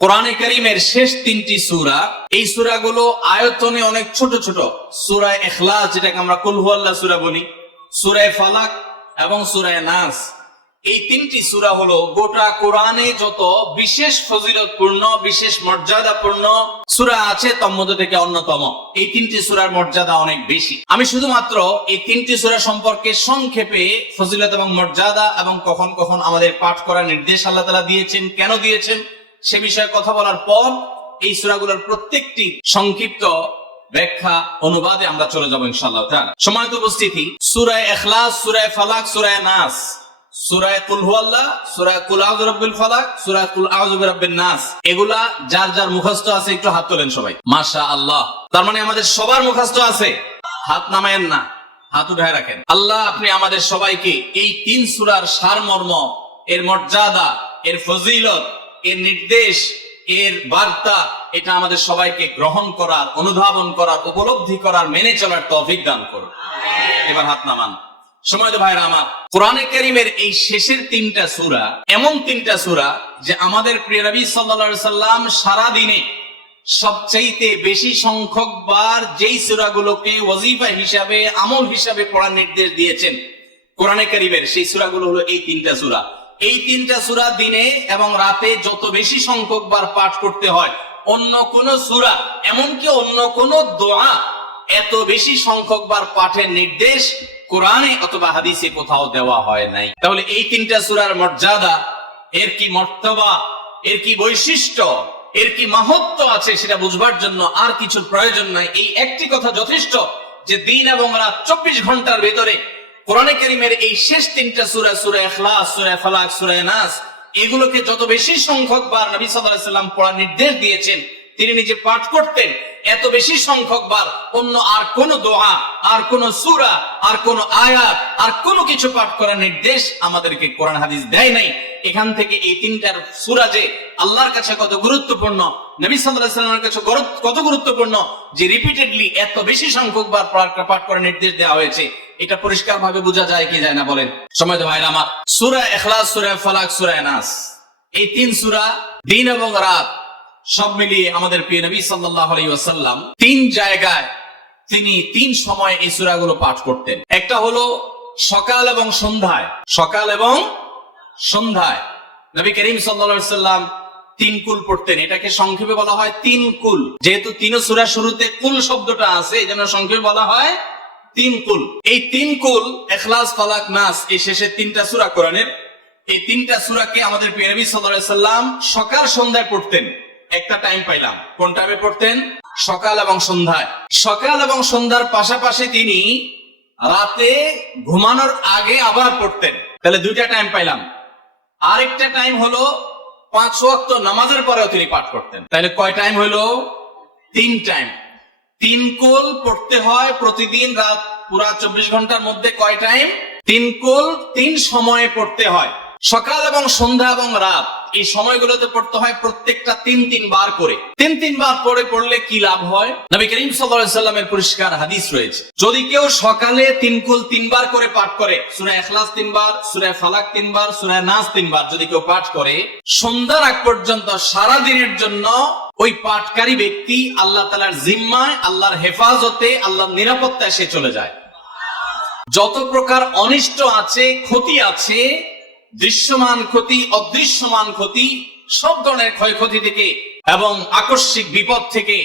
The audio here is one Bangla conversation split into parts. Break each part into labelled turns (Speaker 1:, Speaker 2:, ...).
Speaker 1: কোরআনে করিমের শেষ তিনটি সুরা, এই সূরাগুলো আয়তনে অনেক ছোট ছোট। সূরায় ইখলাস, যেটাকে আমরা কুল হুয়াল্লাহ সূরা বলি সূরায় ফালাক এবং সূরায় নাস। এই তিনটি সূরা হলো গোটা কোরআনে যত বিশেষ ফজিলতপূর্ণ, বিশেষ মর্যাদাপূর্ণ সুরা আছে তন্মধ্য থেকে অন্যতম। এই তিনটি সূরার মর্যাদা অনেক বেশি। আমি শুধুমাত্র এই তিনটি সূরা সম্পর্কে সংক্ষেপে ফজিলত এবং মর্যাদা এবং কখন কখন আমাদের পাঠ করার নির্দেশ আল্লাহ তালা দিয়েছেন, কেন দিয়েছেন সে বিষয়ে কথা বলার পর এই সূরাগুলোর প্রত্যেকটি সংক্ষিপ্ত ব্যাখ্যা অনুবাদে আমরা চলে যাব ইনশাআল্লাহ তাআলা। সময়ত উপস্থিতি, সূরায়ে ইখলাস, সূরায়ে ফালাক, সূরায়ে নাস। সূরায়ে কুল হুয়াল্লাহ, সূরায়ে কুল বিরাব্বিল ফালাক, সূরায়ে কুল বিরাব্বিন নাস। এগুলা যার যার মুখস্থ আছে একটু হাত তোলেন সবাই। মাশাআল্লাহ। তার মানে আমাদের সবার মুখস্থ আছে। হাত নামায়েন না, হাত উঠায় রাখেন। আল্লাহ আপনি আমাদের সবাইকে এই তিন সূরার সারমর্ম, এর মর্যাদা, এর ফজিলত এর নির্দেশ, এর বার্তা, এটা আমাদের সবাইকে গ্রহণ করার, অনুধাবন করার, উপলব্ধি করার, মেনে চলার তৌফিক দান করুন। এবার হাত নামান। সময় তো ভাইরা আমার, কোরআনে কারিমের এই শেষের তিনটা সূরা, এমন তিনটা সূরা যে আমাদের প্রিয় নবী সাল্লাল্লাহু সাল্লাম সারা দিনে সবচাইতে বেশি সংখ্যক বার যেই সূরাগুলোকে ওয়াজিফা হিসাবে, আমল হিসাবে পড়ার নির্দেশ দিয়েছেন। কোরআনে কারিমের সেই সূরাগুলো হলো এই তিনটা সূরা। এই তিনটা সূরা দিনে এবং রাতে যত বেশি সংখ্যক বার পাঠ করতে হয়, অন্য কোন সূরা এমনকি অন্য কোন দোয়া এত বেশি সংখ্যক বার পাঠের নির্দেশ কোরআনে অথবা হাদিসে কোথাও দেওয়া হয় নাই। তাহলে এই তিনটা সুরার মর্যাদা, এর কি মর্তবা, এর কি বৈশিষ্ট্য, এর কি মাহাত্ম আছে সেটা বুঝবার জন্য আর কিছু প্রয়োজন নাই। এই একটি কথা যথেষ্ট যে দিন এবং রাত চব্বিশ ঘণ্টার ভেতরে কোরআনে কারিমের এই শেষ তিনটা সুরা সুরা এখলাস সুরা ফালাক, সুরা নাস, এগুলোকে যত বেশি সংখ্যক বার নবী সাল্লাল্লাহু সাল্লাম পড়ার নির্দেশ দিয়েছেন, তিনি নিজে পাঠ করতেন, এত বেশি সংখ্যক বার অন্য আর কোন দোহা, আর কোন সুরা, আর কোন আয়াত, আর কোনো কিছু পাঠ করার নির্দেশ আমাদেরকে কোরআন হাদিস দেয় নাই। এখান থেকে এই তিনটার সূরা যে আল্লাহর কাছে কত গুরুত্বপূর্ণ, নবী আলাইহি সাল্লামের কাছে কত গুরুত্বপূর্ণ, যে রিপিটেডলি এত বেশি সংখ্যক বার পাঠ করার নির্দেশ দেওয়া হয়েছে, এটা পরিষ্কার ভাবে বোঝা যায় কি যায় না বলেন? সময় ভাইরা আমার। সূরা ইখলাস, সূরা ফালাক, সূরা নাস, এই তিন সূরা দিন এবং রাত সব মিলিয়ে আমাদের প্রিয় নবী সাল্লাল্লাহু আলাইহি ওয়াসাল্লাম তিন জায়গায় তিনি তিন সময় এই সূরাগুলো পাঠ করতেন। একটা হলো সকাল এবং সন্ধ্যায়। সকাল এবং সন্ধ্যায়। নবী করিম সাল্লাম তিন কুল পড়তেন। এটাকে সংক্ষেপে বলা হয় তিন কুল। যেহেতু তিন সূরা শুরুতে কুল শব্দটা আছে এই জন্য সংক্ষেপে বলা হয় তিন কুল। এই তিন কুল, এখলাস ফালাক নাস, এই শেষের তিনটা সূরা কোরআনের। এই তিনটা সূরাকে আমাদের প্রিয় নবী সাল্লাম সকাল, সন্ধ্যায় পড়তেন। একটা টাইম পাইলাম। কোন টাইমে পড়তেন? সকাল এবং সন্ধ্যায়। সকাল এবং সন্ধ্যার পাশাপাশি তিনি রাতে ঘুমানোর আগে আবার পড়তেন। তাহলে দুইটা টাইম পাইলাম। আরেকটা টাইম হলো পাঁচ ওয়াক্ত নামাজের পরেও তিনি পাঠ করতেন। তাহলে কয় টাইম হলো? তিন টাইম তিন কোল পড়তে হয় প্রতিদিন রাত পুরা চব্বিশ ঘণ্টার মধ্যে কয় টাইম তিন কোল তিন সময়ে পড়তে হয়। সকাল এবং সন্ধ্যা এবং রাত। এই সময়গুলোতে পড়তে হয় প্রত্যেকটা তিন তিন বার করে। তিন তিন বার পরে পড়লে কি লাভ হয়? নবী করিম সাল্লামের পরিষ্কার হাদিস রয়েছে। যদি কেউ সকালে তিন কুল তিনবার করে পাঠ করে, সূরা ইখলাস তিনবার সূরা ফালাক তিনবার সূরা নাস তিনবার যদি কেউ পাঠ করে, সন্ধ্যার আগ পর্যন্ত সারা দিনের জন্য ওই পাঠকারী ব্যক্তি আল্লাহ তালার জিম্মায়, আল্লাহর হেফাজতে, আল্লাহর নিরাপত্তায় সে চলে যায়। যত প্রকার অনিষ্ট আছে, ক্ষতি আছে দৃশ্যমান ক্ষতি, অদৃশ্যমান ক্ষতি, সব ধরনের ক্ষয়ক্ষতি থেকে এবং আকস্মিক বিপদ থেকে,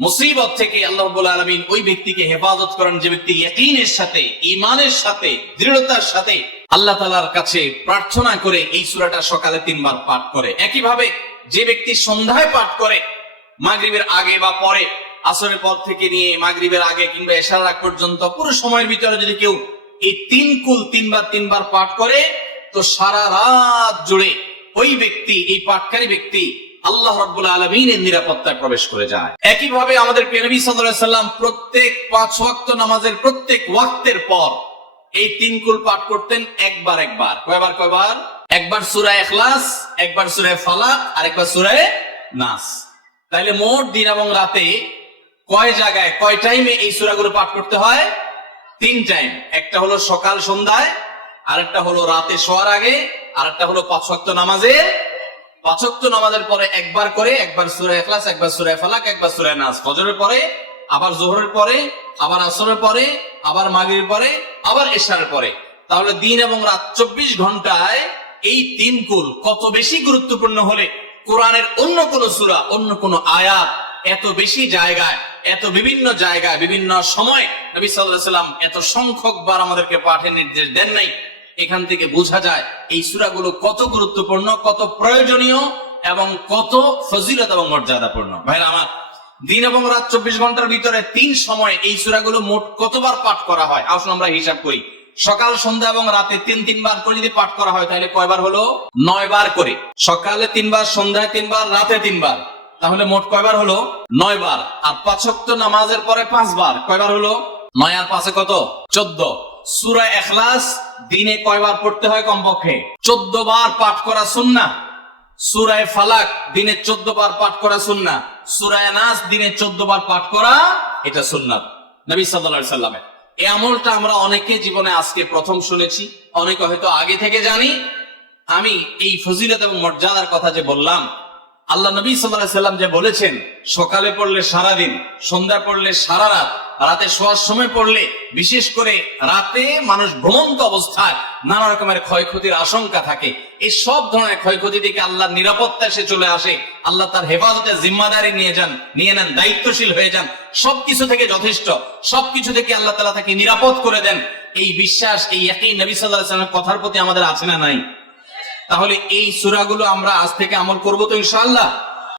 Speaker 1: মুসিবত থেকে আল্লাহ আলামিন ওই ব্যক্তিকে হেফাজত করেন যে ব্যক্তি ইয়াকিনের সাথে, ঈমানের সাথে, দৃঢ়তার সাথে আল্লাহ তাআলার কাছে প্রার্থনা করে এই সূরাটা সকালে তিনবার পাঠ করে। একইভাবে যে ব্যক্তি সন্ধ্যায় পাঠ করে, মাগরিবের আগে বা পরে, আসরের পর থেকে নিয়ে মাগরিবের আগে কিংবা এশার আগ পর্যন্ত, পুরো সময়ের ভিতরে যদি কেউ এই তিন কুল তিনবার তিনবার পাঠ করে তো সারা রাত জুড়ে ওই ব্যক্তি, এই পাঠকারী ব্যক্তি আল্লাহ রাব্বুল আলামিনের নিরাপত্তায় প্রবেশ করে যায়। একইভাবে আমাদের প্রিয় নবী সাল্লাল্লাহু আলাইহি সাল্লাম প্রত্যেক পাঁচ ওয়াক্ত নামাজের প্রত্যেক ওয়াক্তের পর এই তিন কুল পাঠ করতেন একবার একবার। কয়বার কয়বার? একবার সূরা ইখলাস, একবার সূরা ফালাক আর একবার সূরা নাস। তাইলে মোট দিন এবং রাতে কয় জায়গায়, কয় টাইমে এই সূরাগুলো পাঠ করতে হয়? তিন টাইম একটা হলো সকাল সন্ধ্যায় আরেকটা হলো রাতে শোয়ার আগে, আরেকটা হলো পাঁচ ওয়াক্ত নামাজের পাঁচক্ত নামাজের পরে একবার করে, একবার সুরে এখলাস একবার সুরে ফালাক, একবার সুরে নাস। ফজরের পরে, আবার জোহরের পরে, আবার আসরের পরে, আবার মাগরির পরে, আবার এশারের পরে। তাহলে দিন এবং রাত চব্বিশ ঘন্টায় এই তিন কুল কত বেশি গুরুত্বপূর্ণ হলে কোরআনের অন্য কোন সূরা, অন্য কোন আয়াত এত বেশি জায়গায়, এত বিভিন্ন জায়গায়, বিভিন্ন সময় নবী আলাইহি সাল্লাম এত সংখ্যক বার আমাদেরকে পাঠের নির্দেশ দেন নাই। এখান থেকে বোঝা যায় এই সূরাগুলো কত গুরুত্বপূর্ণ, কত প্রয়োজনীয় এবং কত ফজিলত এবং মর্যাদাপূর্ণ। ভাইরা আমার, দিন এবং রাত চব্বিশ ঘণ্টার ভিতরে তিন সময় এই সূরাগুলো মোট কতবার পাঠ করা হয়? আসুন আমরা হিসাব করি। সকাল, সন্ধ্যা এবং রাতে তিন, তিনবার করে যদি পাঠ করা হয়, তাহলে কয়বার হলো? নয় বার করে। সকালে তিনবার, সন্ধ্যায় তিনবার, রাতে তিনবার। তাহলে মোট কয়বার হলো? নয় বার আর পাঁচক্ত নামাজের পরে পাঁচবার। কয়বার হলো? নয় আর পাঁচে কত? চোদ্দ। সুরা এখলাস দিনে কয়বার পড়তে হয় কমপক্ষে? চোদ্দ বার পাঠ করা সুন্না সুরায় ফালাক দিনে চোদ্দ বার পাঠ করা সুন্না সুরায় নাস দিনে চোদ্দ বার পাঠ করা এটা সুন্নাত নবী সাল্লাল্লাহু সাল্লামের। এই আমলটা আমরা অনেকে জীবনে আজকে প্রথম শুনেছি, অনেকে হয়তো আগে থেকে জানি। আমি এই ফজিলত এবং মর্যাদার কথা যে বললাম আল্লাহ নবী সাল্লাল্লাহু সাল্লাম যে বলেছেন, সকালে পড়লে সারা দিন সন্ধ্যা পড়লে সারা রাত, রাতে শোয়ার সময় পড়লে বিশেষ করে রাতে মানুষ ভ্রমন্ত অবস্থায় নানা রকমের ক্ষয়ক্ষতির আশঙ্কা থাকে। এই সব ধরনের ক্ষয়ক্ষতি থেকে আল্লাহ নিরাপত্তা এসে চলে আসে, আল্লাহ তার হেফাজতে জিম্মাদারি নিয়ে যান, নিয়ে নেন, দায়িত্বশীল হয়ে যান। সবকিছু থেকে যথেষ্ট। সবকিছু থেকে আল্লাহ তালা তাকে নিরাপদ করে দেন। এই বিশ্বাস, এই একই নবী সাল্লাহ সাল্লামের কথার প্রতি আমাদের আছে না নাই? তাহলে এই সুরাগুলো আমরা আজ থেকে আমল করব তো ইনশাআল্লাহ?